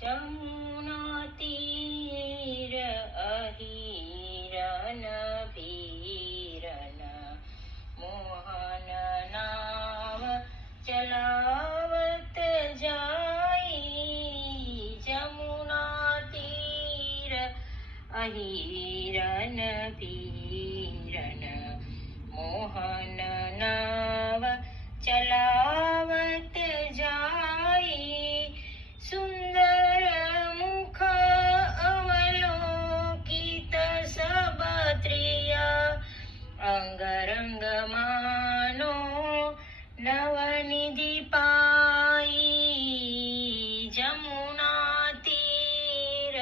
જમુના તીર અહિરન ભીરન મોહન નામ ચલાવત જાય. જમુના તીર અહિરન ભીરન મોહન નામ ચલાવત જાય. સુંદર મુખ અવલોકિત સબ ત્રિય અંગ રંગ માનો નવનિધિ પાઈ. જમુના તીર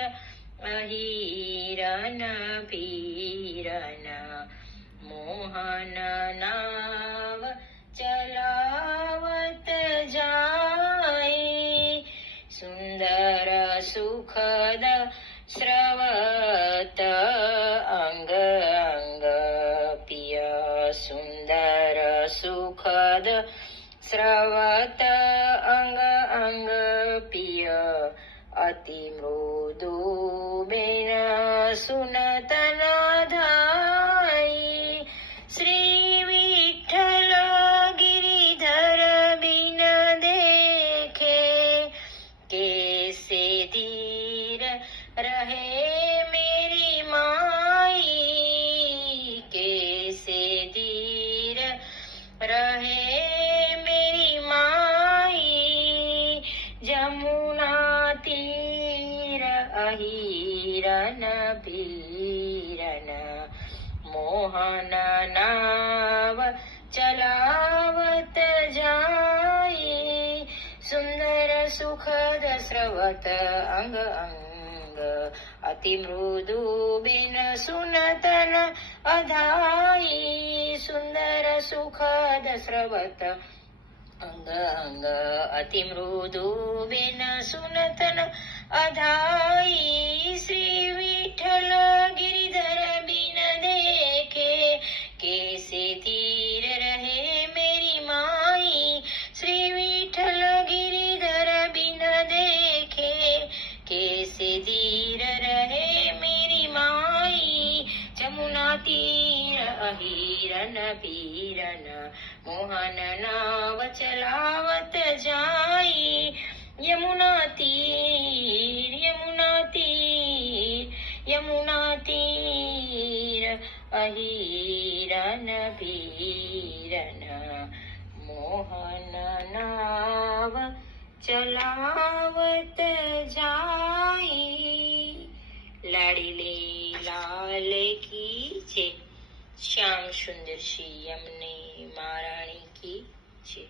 અહિરન ભીરન મોહન નાવ ચલાવત જાય. સુંદર સુખદ સ્રવત અંગ અંગ પિય. સુંદર સુખદ સ્રવત અંગ અંગ પિય. અતિ મૃદુ બેન સુનતન ધાઈ. શ્રી વિઠ્ઠલ ગિરિધર બિન દેખે कैसे धीर रहे मेरी माई. कैसे धीर रहे मेरी माई. जमुना तीर अहिरन भीरन मोहन नाव चलावत जाए. सुंदर सुखद स्रवत अंग अंग अति मृदु बिन सुनतन अधाई. सुंदर सुखद स्रवत अंग अंग अति मृदु बिन सुनतन अधाई. श्री विठ्ठल गिरिधर बिन देखे कैसे धीर रहे मेरी माई. श्री विठ्ठल गिरिधर बिन देखे कैसे धीर रहे मेरी माई. जमुना तीर अहिरन भीरन मोहन नाव चलावत जाई. यमुना तीर यमुना तीर यमुना तीर अहिरन भीरन मोहन नाव चलावत जाई. लाडीले लाल की जय. श्याम सुंदर श्री यमुने महारानी की जय.